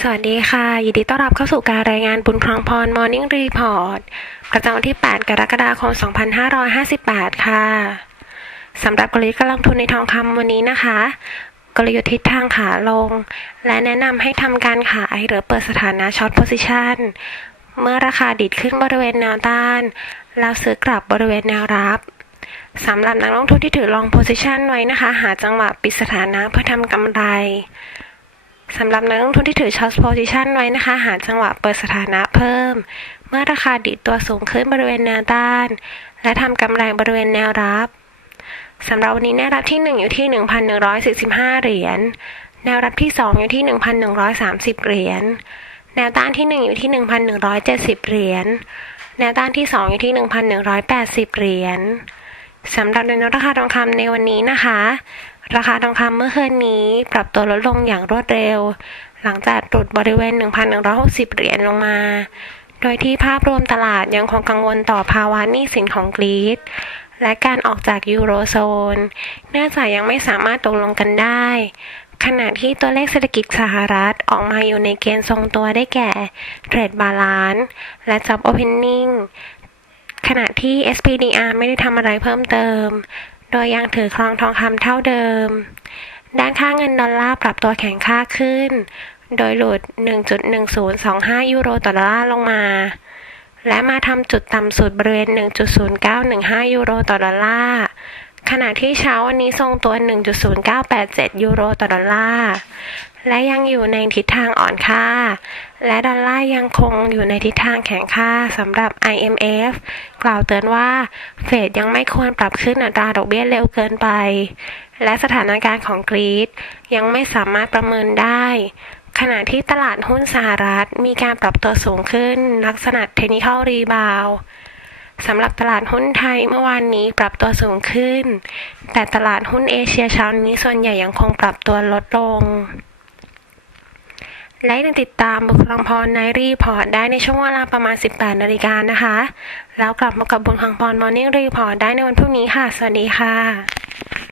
สวัสดีค่ะ ยินดีต้อนรับเข้าสู่การรายงานบุญครองพร Morning Report ประจำวันที่ 8 กรกฎาคม 2558 ค่ะ สำหรับกลยุทธ์การลงทุนในทองคำวันนี้นะคะ กลยุทธ์ทิศทางขาลง และแนะนำให้ทำการขายหรือเปิดสถานะช็อตโพซิชันเมื่อราคาดิดขึ้นบริเวณแนวต้าน แล้วซื้อกลับบริเวณแนวรับสำหรับนักลงทุนที่ถือลองโพซิชันไว้นะคะ หาจังหวะปิดสถานะเพื่อทำกำไร สำหรับนักลงทุนที่ถือช็อตโพซิชันไว้นะคะ หาจังหวะเปิดสถานะเพิ่ม เมื่อราคาดิดตัวสูงขึ้นบริเวณแนวต้าน และทำกำไรบริเวณแนวรับสำหรับวันนี้แนวรับที่ 1 อยู่ที่ 1,145 เหรียญ แนวรับที่ 2 อยู่ที่ 1,130 เหรียญ แนวต้านที่ 1 อยู่ที่ 1,170 เหรียญ แนวต้านที่ 2 อยู่ที่ 1,180 เหรียญ สำหรับแนราคาทองคำในวันนี้นะคะ ราคาทองคำเมื่อคืนนี้ปรับตัวลดลงอย่างรวดเร็ว หลังจากตรุดบริเวณ 1,160 เหรียญลงมา โดยที่ภาพรวมตลาดยังคงกังวลต่อภาวะหนี้สินของกรีซและการออกจากยูโรโซน เนื่องจากยังไม่สามารถตกลงกันได้ ขณะที่ตัวเลขเศรษฐกิจสหรัฐออกมาอยู่ในเกณฑ์ทรงตัวได้แก่เทรดบาลานซ์และ Job Opening ขณะที่ SPDR ไม่ได้ทำอะไรเพิ่มเติม โดยยังถือครองทองคำเท่าเดิม ด้านค่าเงินดอลลาร์ปรับตัวแข็งค่าขึ้น โดยหลุด 1.1025 ยูโรต่อดอลลาร์ลงมา และมาทำจุดต่ำสุดบริเวณ 1.0915 ยูโรต่อดอลลาร์ ขณะที่เช้าวันนี้ทรงตัว 1.0987 ยูโรต่อดอลลาร์ และยังอยู่ในทิศทางอ่อนค่า และดอลลาร์ยังคงอยู่ในทิศทางแข็งค่าสำหรับ IMF กล่าวเตือนว่า เฟดยังไม่ควรปรับขึ้นอัตราดอกเบี้ยเร็วเกินไป และสถานการณ์ของกรีซยังไม่สามารถประเมินได้ ขณะที่ตลาดหุ้นสหรัฐมีการปรับตัวสูงขึ้น ลักษณะเทคนิคอลรีบาวสำหรับตลาดหุ้นไทยเมื่อวานนี้ปรับตัวสูงขึ้น แต่ตลาดหุ้นเอเชียเช้านี้ส่วนใหญ่ยังคงปรับตัวลดลง และยังติดตามบุคลองพรในรีพอร์ตได้ในช่วงเวลาประมาณ 18 นาฬิกานะคะ แล้วกลับมากับบุคลองพรมอร์นิ่งรีพอร์ตได้ในวันพรุ่งนี้ค่ะ สวัสดีค่ะ